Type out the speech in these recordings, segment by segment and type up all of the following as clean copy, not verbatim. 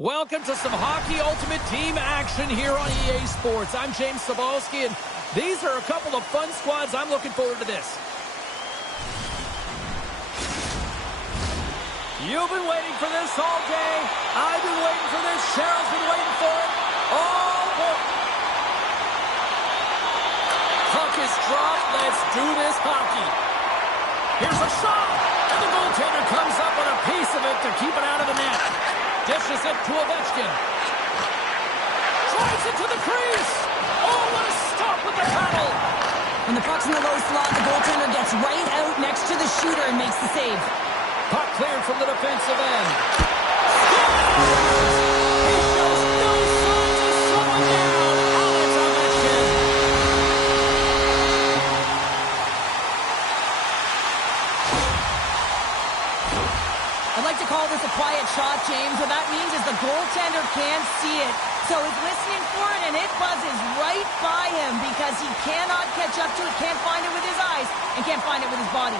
Welcome to some Hockey Ultimate Team action here on EA Sports. I'm James Cebulski, and these are a couple of fun squads. I'm looking forward to this. You've been waiting for this all day. I've been waiting for this. Cheryl's been waiting for it. Oh, boy. Puck is dropped. Let's do this hockey. Here's a shot. And the goaltender comes up with a piece of it to keep it out of the net. Dishes it to Ovechkin. Drives it to the crease. Oh, what a stop with the paddle. When the puck's in the low slot, the goaltender gets right out next to the shooter and makes the save. Puck cleared from the defensive end. Scores! He shows no signs of slowing down. Alex Ovechkin. I'd like to call this a quiet shot, James. What that means is the goaltender can't see it. So he's listening for it, and it buzzes right by him because he cannot catch up to it, can't find it with his eyes, and can't find it with his body.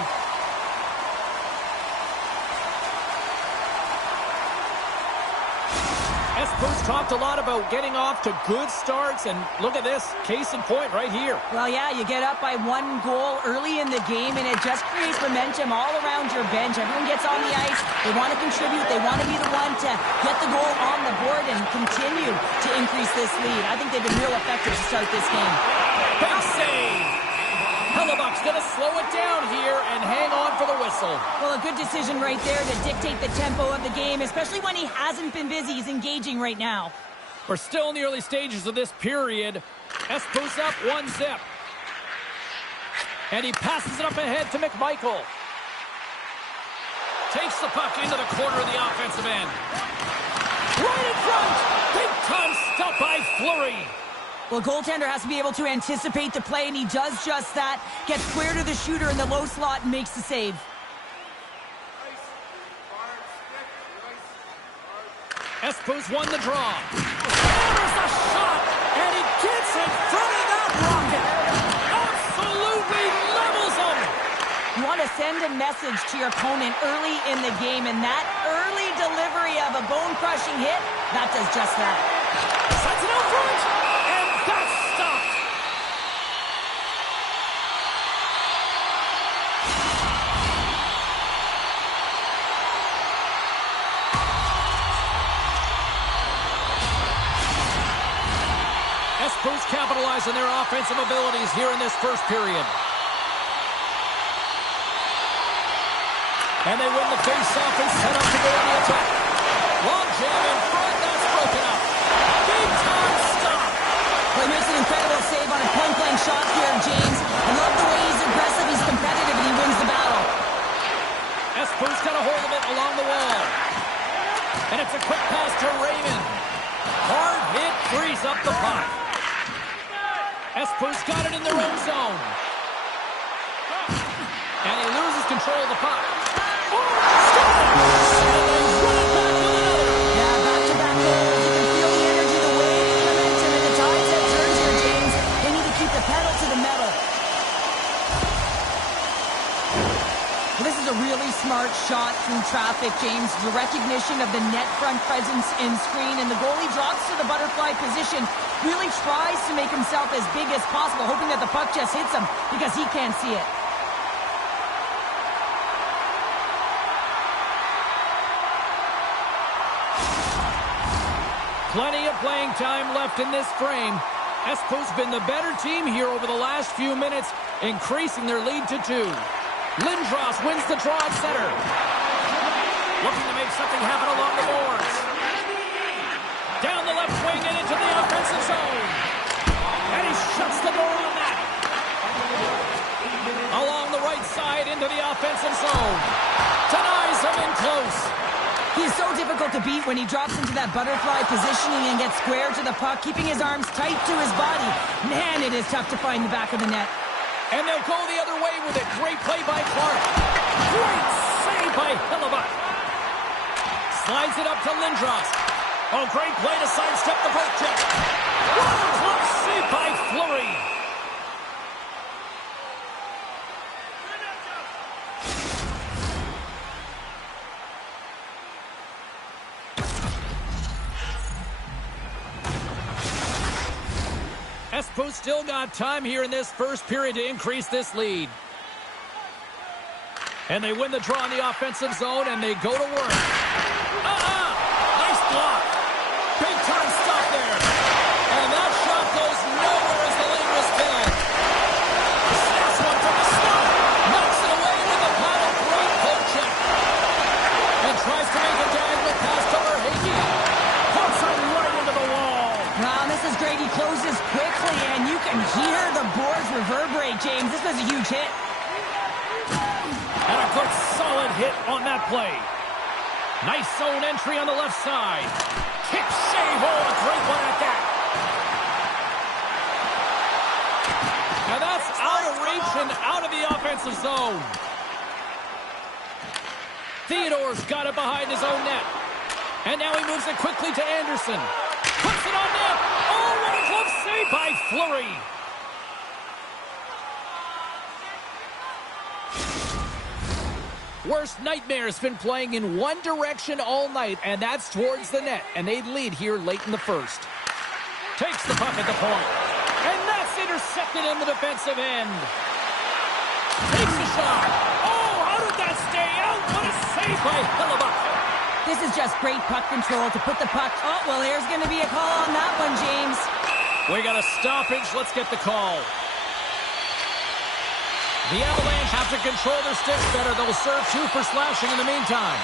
Espoo's talked a lot about getting off to good starts, and look at this, case in point right here. Well, yeah, you get up by 1 goal early in the game, and it just creates momentum all around your bench. Everyone gets on the ice. They want to contribute. They want to be the one to get the goal on the board and continue to increase this lead. I think they've been real effective to start this game. Big save! Hellebuck's going to slow it down here and hang on for the whistle. Well, a good decision right there to dictate the tempo of the game, especially when he hasn't been busy. He's engaging right now. We're still in the early stages of this period. Espoo's up 1-0. And he passes it up ahead to McMichael. Takes the puck into the corner of the offensive end. Right in front! Big time stop by Fleury. Well, goaltender has to be able to anticipate the play, and he does just that. Gets square to the shooter in the low slot and makes the save. Espoo's won the draw. There's a shot, and he gets in front of that rocket. Absolutely levels him. You want to send a message to your opponent early in the game, and that early delivery of a bone-crushing hit, that does just that. Sends it out front, and that's stopped. Espoo's capitalize on their offensive abilities here in this first period. And they win the face-off and set up to go on the attack. Long jam in front, that's broken up. Big time stop. Well, he makes an incredible save on a point-blank shot here, James. I love the way he's aggressive, he's competitive, and he wins the battle. Espoo's got a hold of it along the wall. And it's a quick pass to Raymond. Hard hit frees up the puck. Espoo's got it in their own zone. And he loses control of the puck. Oh, yeah, back-to-back goals. You can feel the energy, the wave, the momentum, and the tides that turns here, James. They need to keep the pedal to the metal. Well, this is a really smart shot through traffic, James. The recognition of the net front presence and screen, and the goalie drops to the butterfly position. Really tries to make himself as big as possible, hoping that the puck just hits him because he can't see it. Plenty of playing time left in this frame. Espoo's been the better team here over the last few minutes, increasing their lead to 2. Lindros wins the draw at center. Looking to make something happen along the boards. Down the left wing and into the offensive zone. And he shuts the door on that. Along the right side into the offensive zone. Denies him in close. He's so difficult to beat when he drops into that butterfly positioning and gets square to the puck, keeping his arms tight to his body. Man, it is tough to find the back of the net. And they'll go the other way with it. Great play by Clark. Great save by Hellebuck. Slides it up to Lindros. Oh, great play to sidestep the poke check. What a close save by Fleury. Espoo still got time here in this first period to increase this lead. And they win the draw in the offensive zone, and they go to work. Nice block. Big time stop there. And that shot goes nowhere as the lead was filled. Snaps one from the slot. Knocks it away with the paddle. Great poke check. And tries to make a diagonal pass to Verhage. Puts it right into the wall. Wow, this is great. He closes quickly, and you can hear the boards reverberate, James. This was a huge hit. And a good solid hit on that play. Nice zone entry on the left side. Kick shave. Oh, a great one at that. And that's out of reach and out of the offensive zone. Theodore's got it behind his own net. And now he moves it quickly to Anderson. Puts it on net. Oh, what a glove save by Fleury. Worst nightmare's been playing in one direction all night, and that's towards the net. And they lead here late in the first. Takes the puck at the point. And that's intercepted in the defensive end. Takes a shot. Oh, how did that stay out? What a save by Hellebuyck. This is just great puck control to put the puck. Oh, well, here's going to be a call on that one, James. We got a stoppage. Let's get the call. The Avalanche have to control their sticks better. They'll serve 2 for slashing in the meantime.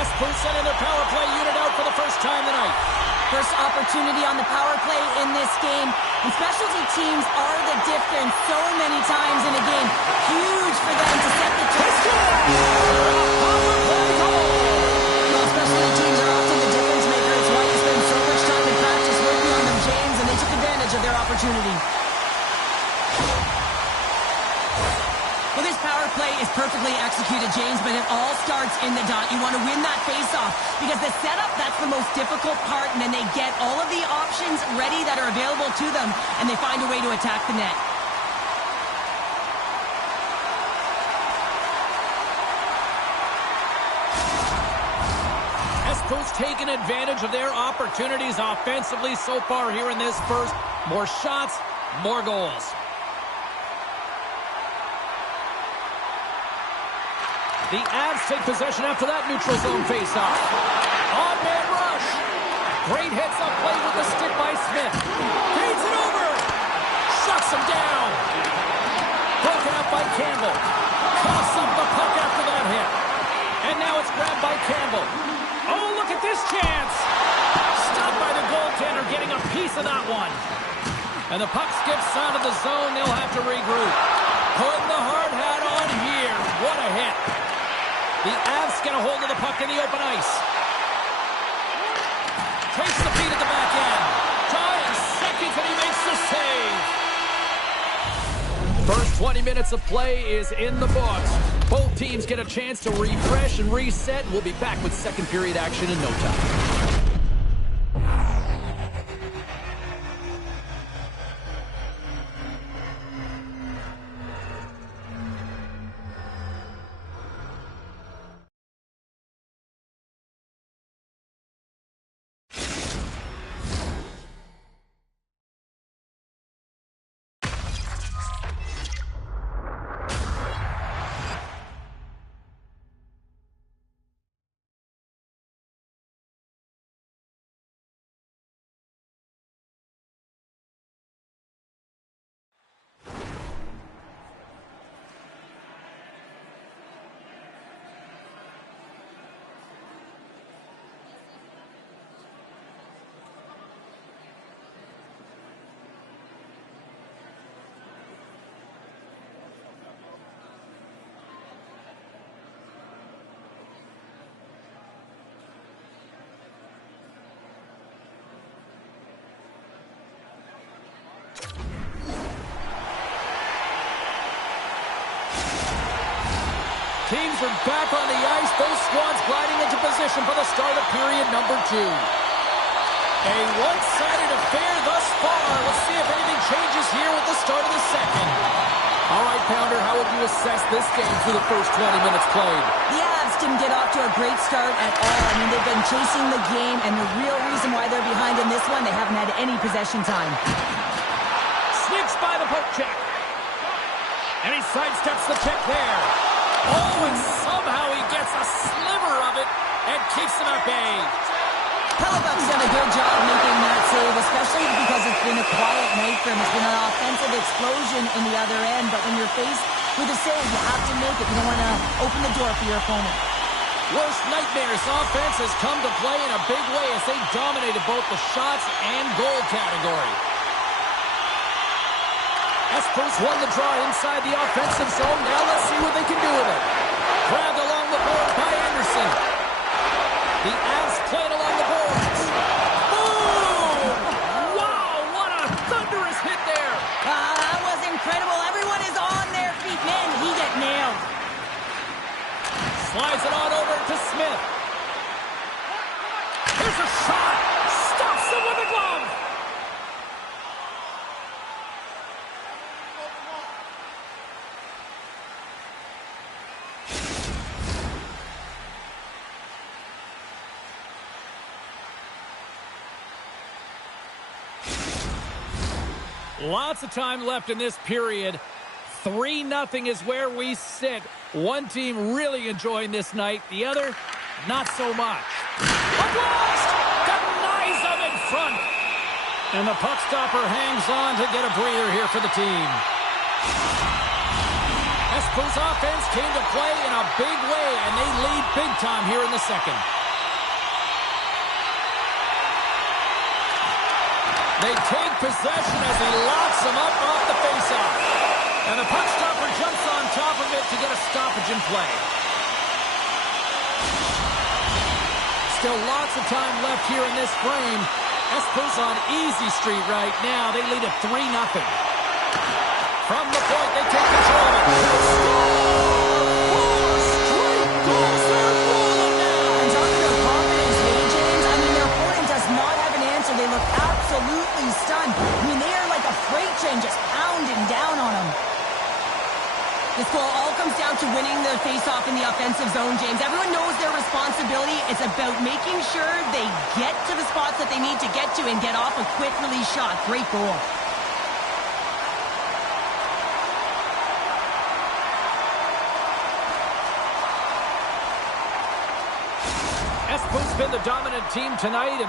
Espoo sending their power play unit out for the first time tonight. First opportunity on the power play in this game. And specialty teams are the difference so many times in a game. Huge for them to set the tone. Well, specialty teams are often the difference maker. It's why you spend so much time in practice working on them, James, and they took advantage of their opportunity. Well, this power play is perfectly executed, James, but it all starts in the dot. You want to win that face-off because the setup, that's the most difficult part, and then they get all of the options ready that are available to them, and they find a way to attack the net. Espoo's taken advantage of their opportunities offensively so far here in this first. More shots, more goals. The Avs take possession after that neutral zone faceoff. On-man rush. Great heads-up play with the stick by Smith. Feeds it over. Shuts him down. Broken up by Campbell. Coughs up the puck after that hit. And now it's grabbed by Campbell. Oh, look at this chance. Stopped by the goaltender, getting a piece of that one. And the puck skips out of the zone. They'll have to regroup. Putting the hard hat on here. What a hit. The Avs get a hold of the puck in the open ice. Takes the feed at the back end. Tying seconds, and he makes the save. First 20 minutes of play is in the books. Both teams get a chance to refresh and reset. We'll be back with second period action in no time. Teams are back on the ice. Both squads gliding into position for the start of period number 2. A one-sided affair thus far. Let's see if anything changes here with the start of the second. impressed this game through the first 20 minutes played. The Avs didn't get off to a great start at all. I mean, they've been chasing the game, and the real reason why they're behind in this one, they haven't had any possession time. Sneaks by the poke check. And he sidesteps the check there. Oh, and somehow he gets a sliver of it and keeps him at bay. Hellebuck's done a good job making that save, especially because it's been a quiet night for him. It's been an offensive explosion in the other end, but when you're faced with a save, you have to make it. You don't want to open the door for your opponent. Worst nightmares offense has come to play in a big way as they dominated both the shots and goal category. Espoo's won the draw inside the offensive zone. Now let's see what they can do with it. Grabbed along the board by Anderson. The Avs playing along the boards. Boom! Wow, what a thunderous hit there. That was incredible. Everyone is on their feet. Man, he got nailed. Slides it on over to Smith. Here's a shot. Stops him with a glove. Lots of time left in this period. 3-0 is where we sit. One team really enjoying this night. The other, not so much. A blast! Denies them in front. And the puck stopper hangs on to get a breather here for the team. Espoo's offense came to play in a big way, and they lead big time here in the second. They take possession as he locks them up off the faceoff. And the puck stopper jumps on top of it to get a stoppage in play. Still lots of time left here in this frame. Espoo's on easy street right now. They lead at 3-0. From the point, they take control of it. Four straight goals. They're rolling now. And talking about confidence, hey, James, I mean, their opponent does not have an answer. They look absolutely stunned. I mean, they are like a freight train just pounding down on them. This goal all comes down to winning the face-off in the offensive zone, James. Everyone knows their responsibility. It's about making sure they get to the spots that they need to get to and get off a quick release shot. Great goal. Espoo's been the dominant team tonight, and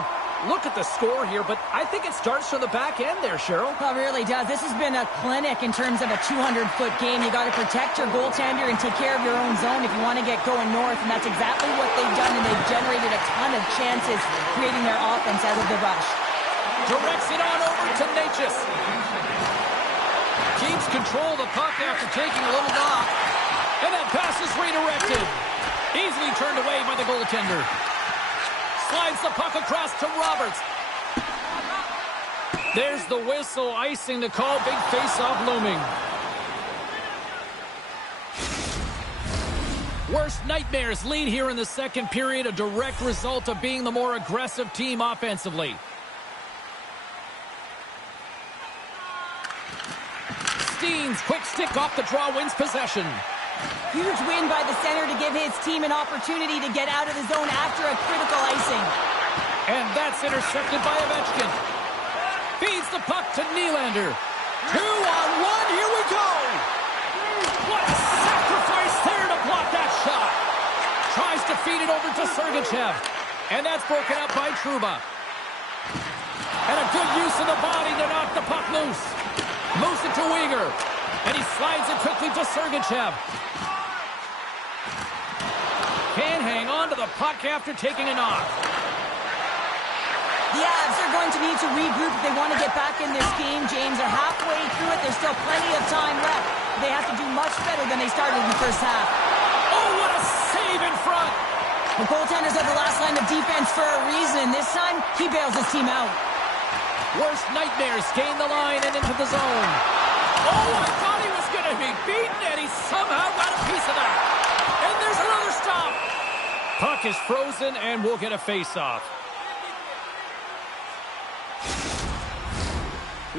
look at the score here, but I think it starts from the back end there, Cheryl. It really does. This has been a clinic in terms of a 200-foot game. You got to protect your goaltender and take care of your own zone if you want to get going north, and that's exactly what they've done, and they've generated a ton of chances creating their offense out of the rush. Directs it on over to Natchez. Keeps control of the puck after taking a little knock, and that pass is redirected. Easily turned away by the goaltender. Slides the puck across to Roberts. There's the whistle, icing the call. Big face-off looming. Worst nightmares lead here in the second period, a direct result of being the more aggressive team offensively. Steens, quick stick off the draw, wins possession. Huge win by the center to give his team an opportunity to get out of the zone after a critical icing. And that's intercepted by Ovechkin. Feeds the puck to Nylander. 2-on-1, here we go! What a sacrifice there to block that shot! Tries to feed it over to Sergachev. And that's broken up by Trouba. And a good use of the body to knock the puck loose. Moves it to Uyghur. And he slides it quickly to Sergachev. Can't hang on to the puck after taking a knock. The Avs are going to need to regroup if they want to get back in this game, James. They're halfway through it. There's still plenty of time left. They have to do much better than they started in the first half. Oh, what a save in front! The goaltenders are the last line of defense for a reason, and this time, he bails his team out. Worst nightmares gain the line and into the zone. Oh, I thought he was going to be beaten, and he somehow got a piece of that. And there's another stop. Puck is frozen, and we'll get a face-off.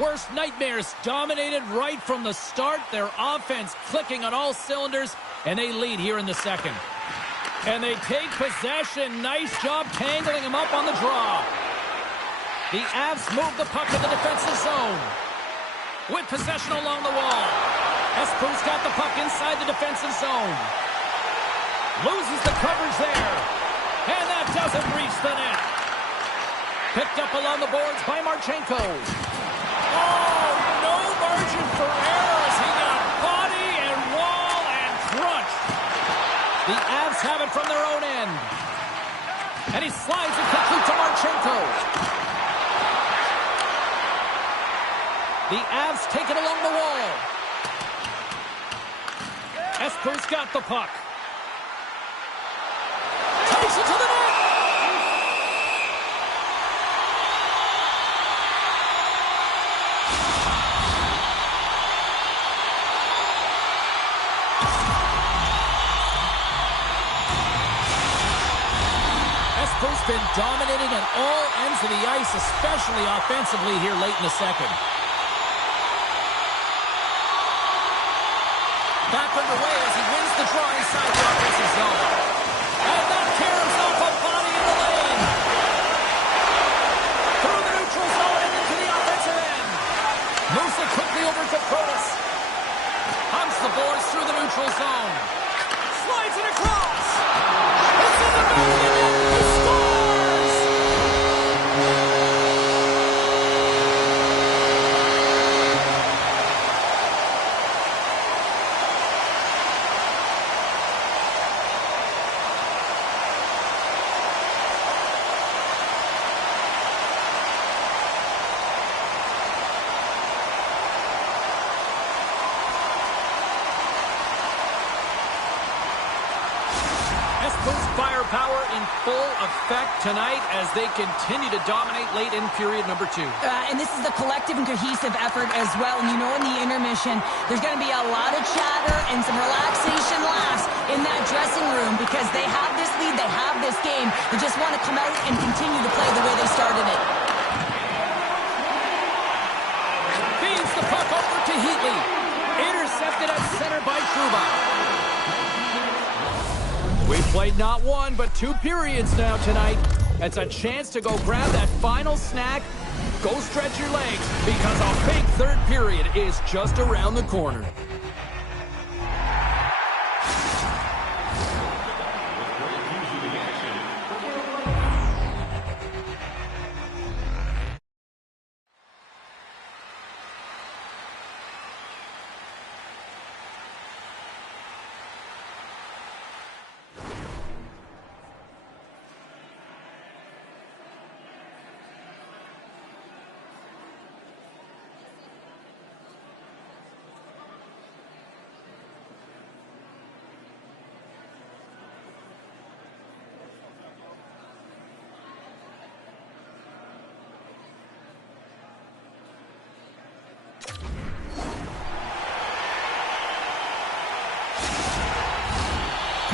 Worst nightmares dominated right from the start. Their offense clicking on all cylinders, and they lead here in the second. And they take possession. Nice job tangling him up on the draw. The Avs move the puck in the defensive zone. With possession along the wall. Espoo's got the puck inside the defensive zone. Loses the coverage there. And that doesn't reach the net. Picked up along the boards by Marchenko. Oh, no margin for error as he got body and wall and crunched. The Avs have it from their own end. And he slides it quickly to Marchenko. The Avs take it along the wall. Espoo's got the puck. Takes it to the net. Espoo's been dominating on all ends of the ice, especially offensively here late in the second. Back underway as he wins the draw inside the offensive zone. And that tears off a body in the lane. Through the neutral zone and into the offensive end. Moves it quickly over to Protas. Humps the boards through the neutral zone. Slides it across. It's in the back of the net. He scores! Espoo's firepower in full effect tonight as they continue to dominate late in period number 2. And this is the collective and cohesive effort as well. And you know in the intermission, there's going to be a lot of chatter and some relaxation laughs in that dressing room because they have this lead, they have this game. They just want to come out and continue to play the way they started it. Feeds the puck over to Heatley. Intercepted at center by Trouba. We've played not one, but 2 periods now tonight. It's a chance to go grab that final snack. Go stretch your legs, because a big third period is just around the corner.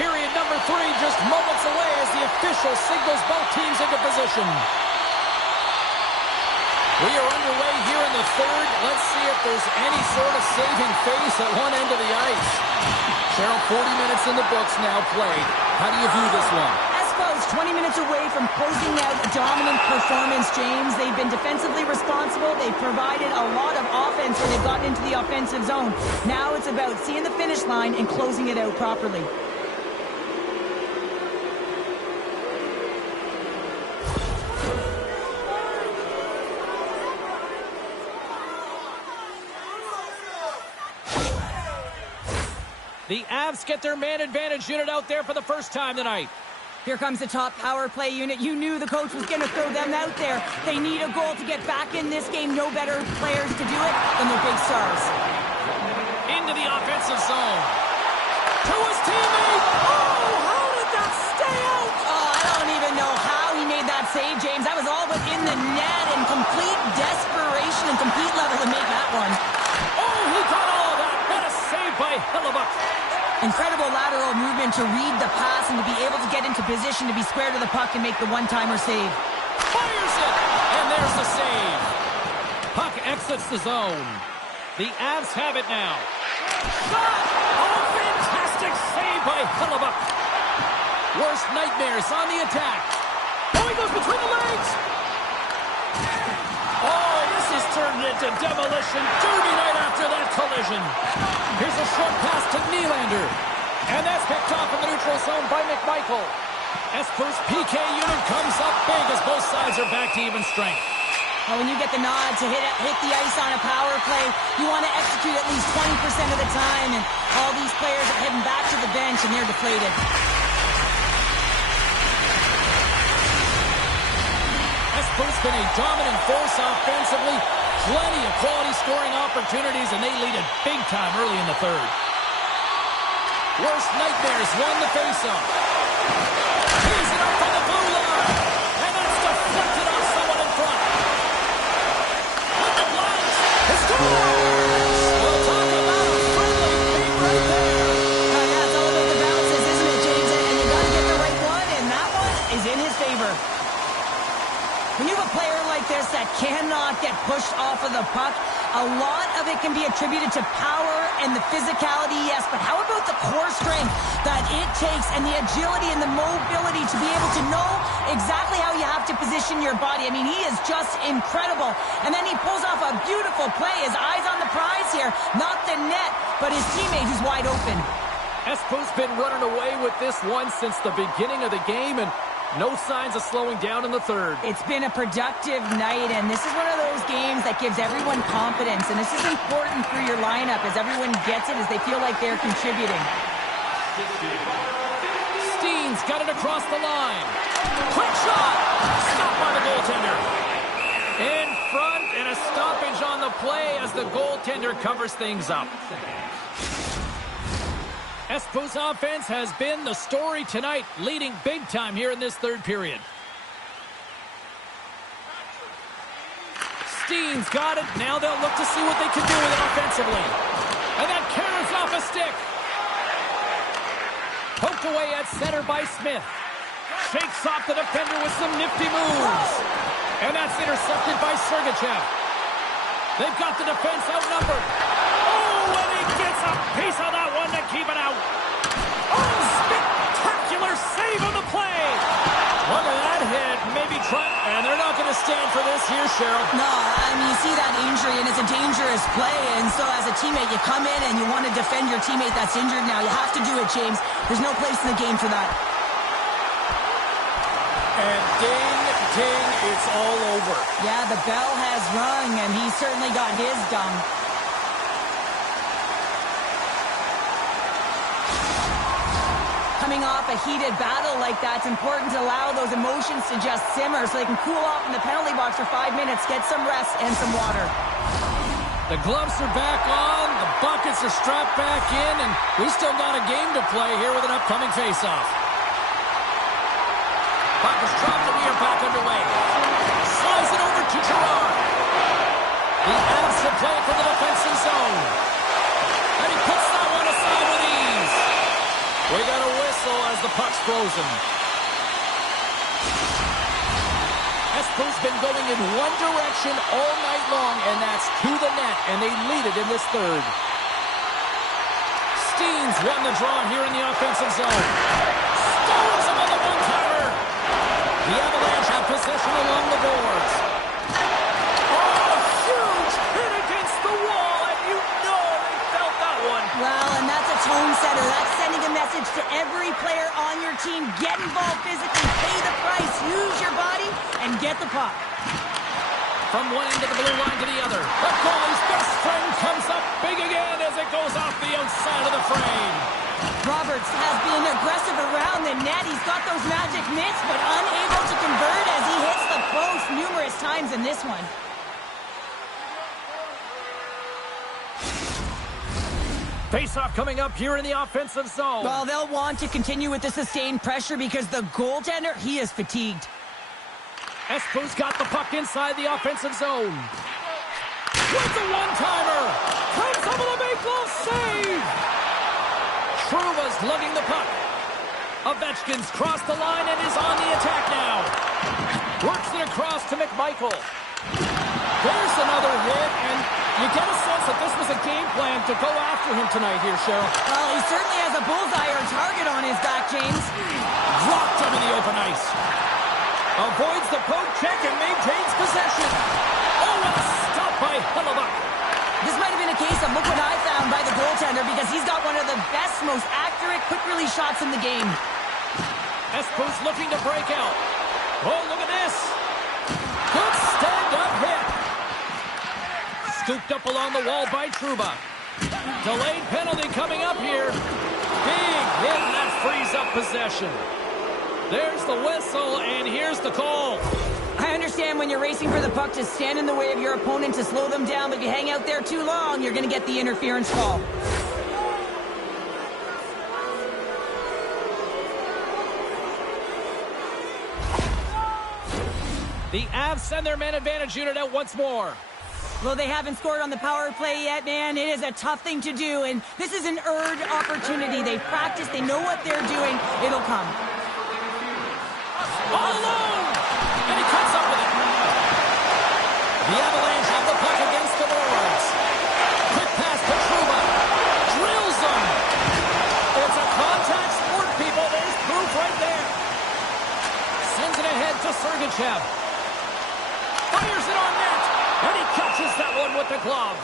Period number 3 just moments away as the official signals both teams into position. We are underway here in the third. Let's see if there's any sort of saving face at one end of the ice. Cheryl, 40 minutes in the books now played. How do you view this one? Espoo's 20 minutes away from closing out a dominant performance, James. They've been defensively responsible. They've provided a lot of offense when they've gotten into the offensive zone. Now it's about seeing the finish line and closing it out properly. The Avs get their man advantage unit out there for the first time tonight. Here comes the top power play unit. You knew the coach was going to throw them out there. They need a goal to get back in this game. No better players to do it than their big stars. Into the offensive zone. To his teammate. Oh, how did that stay out? Oh, I don't even know how he made that save, James. That was all but in the net and complete desperation and complete level to make that one. Oh, he got all of that. What a save by Hellebuyck. Incredible lateral movement to read the pass and to be able to get into position to be square to the puck and make the one-timer save. Fires it, and there's the save. Puck exits the zone. The Avs have it now. Shot! Oh, fantastic save by Hellebuck. Worst nightmares on the attack. Oh, he goes between the legs. Oh, this has turned into demolition derby night after that collision. Here's a short pass to Nylander. And that's picked off in the neutral zone by McMichael. Espoo's PK unit comes up big as both sides are back to even strength. Well, when you get the nod to hit the ice on a power play, you want to execute at least 20% of the time, and all these players are heading back to the bench, and they're deflated. Espoo's been a dominant force offensively. Plenty of quality scoring opportunities, and they lead it big time early in the third. Worst nightmares won the faceoff. He's it up on the blue line, and that's deflected off someone in front. With the blocks, he scores! We'll talk about a friendly feat right there. Yeah, it's all about the bounces, isn't it, James? And you got to get the right one, and that one is in his favor. When you have a player like this that cannot get pushed off of the puck, a lot of it can be attributed to power and the physicality, yes, but how about the core strength that it takes and the agility and the mobility to be able to know exactly how you have to position your body? I mean, he is just incredible. And then he pulls off a beautiful play. His eyes on the prize here, not the net, but his teammate who's wide open. Espoo's been running away with this one since the beginning of the game, and no signs of slowing down in the third. It's been a productive night, and this is one of those games that gives everyone confidence, and this is important for your lineup as everyone gets it, as they feel like they're contributing. Steen's got it across the line. Quick shot! Stopped by the goaltender. In front, and a stoppage on the play as the goaltender covers things up. Espoo's offense has been the story tonight, leading big time here in this third period. Steen's got it. Now they'll look to see what they can do with it offensively. And that carries off a stick. Poked away at center by Smith. Shakes off the defender with some nifty moves. And that's intercepted by Sergachev. They've got the defense outnumbered. Oh, and he gets a piece of that one to keep it out. Oh, spectacular save on the play. Look at that hit. Maybe try. And they're not going to stand for this here, Cheryl. No, I mean, you see that injury, and it's a dangerous play. And so as a teammate, you come in and you want to defend your teammate that's injured now. You have to do it, James. There's no place in the game for that. And ding, ding, it's all over. Yeah, the bell has rung, and he certainly got his done. Coming off a heated battle like that, it's important to allow those emotions to just simmer so they can cool off in the penalty box for 5 minutes, get some rest and some water. The gloves are back on, the buckets are strapped back in, and we still got a game to play here with an upcoming face-off. Puck is dropped and we are back underway. Slides it over to Gerard. The Avs will play it from the defensive zone. And he puts that one aside with ease. We got a whistle as the puck's frozen. Espoo's been going in one direction all night long, and that's to the net, and they lead it in this third. Steen's won the draw here in the offensive zone. Stones him on the one-timer. The Avalanche have possession along the boards. Oh, huge hit against the wall, and you know they felt that one. Well, and that's a tone setter. That's sending a message to every player on your team. Get involved physically, pay the price, use your body, and get the puck. From one end of the blue line to the other. The goalie's best friend comes up big again as it goes off the outside of the frame. Roberts has been aggressive around the net. He's got those magic mitts, but unable to convert as he hits the post numerous times in this one. Face-off coming up here in the offensive zone. Well, they'll want to continue with the sustained pressure because the goaltender, he is fatigued. Espoo's got the puck inside the offensive zone. With the one-timer. Comes up with a make-goal save. Truba's lugging the puck. Ovechkin's crossed the line and is on the attack now. Works it across to McMichael. There's another hit, and you get a sense that this was a game plan to go after him tonight here, Cheryl. Well, he certainly has a bullseye or target on his back, James. Dropped him in the open ice. Avoids the poke check and maintains possession. Oh, and a stop by Hellebuck. This might have been a case of look what I found by the goaltender because he's got one of the best, most accurate, quick-release shots in the game. Espoo's looking to break out. Oh, look at this. Good stand-up hit. Scooped up along the wall by Trouba. Delayed penalty coming up here. Big hit, and that frees up possession. There's the whistle, and here's the call. I understand when you're racing for the puck to stand in the way of your opponent to slow them down, but if you hang out there too long, you're going to get the interference call. The Avs send their man advantage unit out once more. Well, they haven't scored on the power play yet, man. It is a tough thing to do, and this is an earned opportunity. They've practiced. They know what they're doing. It'll come. All alone! And he cuts up with it. The Avalanche have the puck against the boards. Quick pass to Trouba. Drills them. It's a contact sport, people. There's proof right there. Sends it ahead to Sergachev. Fires it on net. And he catches that one with the glove.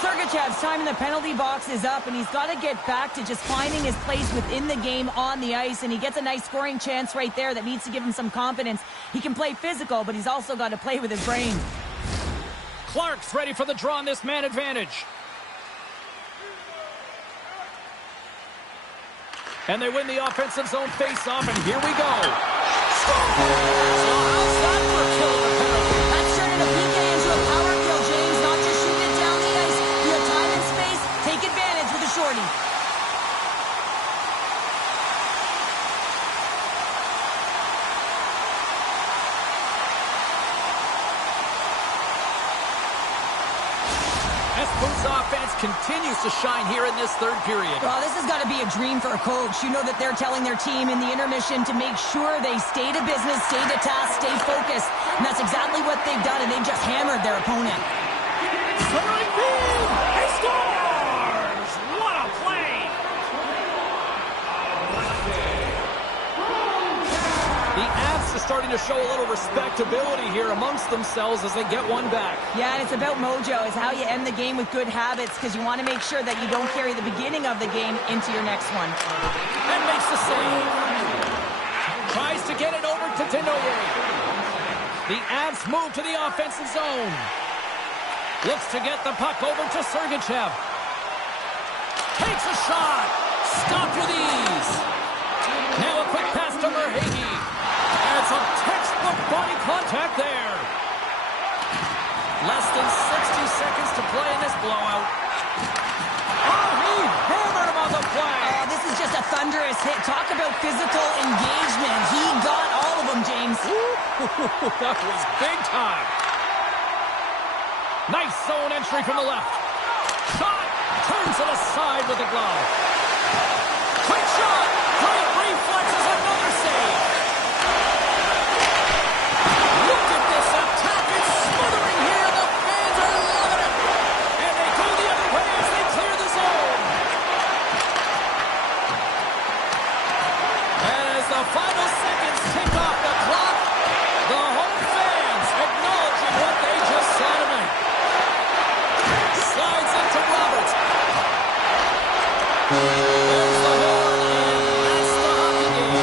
Sergachev's time in the penalty box is up, and he's got to get back to just finding his place within the game on the ice, and he gets a nice scoring chance right there that needs to give him some confidence. He can play physical, but he's also got to play with his brain. Clark's ready for the draw on this man advantage. And they win the offensive zone face-off, and here we go. Score! So how's that for a kill of the penalty? That's turning a PK into a power kill, James. Not just shooting it down the ice. You have time and space. Take advantage with a shorty. Espoo's offense continues to shine here in this third period. Well, this has got to be a dream for a coach. You know that they're telling their team in the intermission to make sure they stay to business, stay to task, stay focused. And that's exactly what they've done, and they've just hammered their opponent. Centering feed! He scores! What a play! The Avs are starting to show a little respectability here amongst themselves as they get one back. Yeah, and it's about mojo. It's how you end the game with good habits because you want to make sure that you don't carry the beginning of the game into your next one. And makes the save. Tries to get it over to Denoyer. The Avs move to the offensive zone. Looks to get the puck over to Sergachev. Takes a shot. Stopped with ease. Now a quick pass to Merhage. And some textbook body contact there. Less than 60 seconds to play in this blowout. Oh, he hammered him on the play. Oh, this is just a thunderous hit. Talk about physical engagement. He got all of them, James. Ooh, that was big time. Nice zone entry from the left. Shot. Turns it aside with the glove. Quick shot. Great reflexes. Another save. Look at this attack. It's smothering here. The fans are loving it. And they go the other way as they clear the zone. And as the final seconds tick off the clock, the home fans acknowledging what they just saw tonight. Slides into Roberts. There's the horn, and that's the hockey game.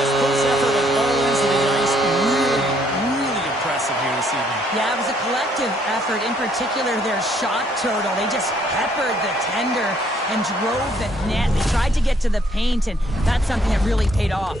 Espoo's effort at all ends of the ice, really impressive here this evening. Yeah, it was a collective effort, in particular their shot total. They just peppered the tender and drove the net. They tried to get to the paint, and that's something that really paid off.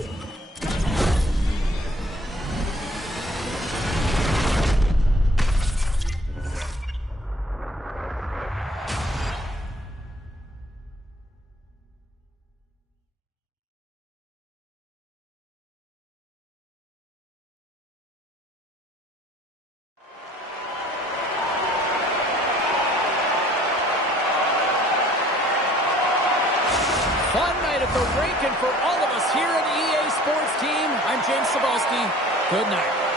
Fun night at the rink, and for all of us here on the EA Sports team, I'm James Cebulski. Good night.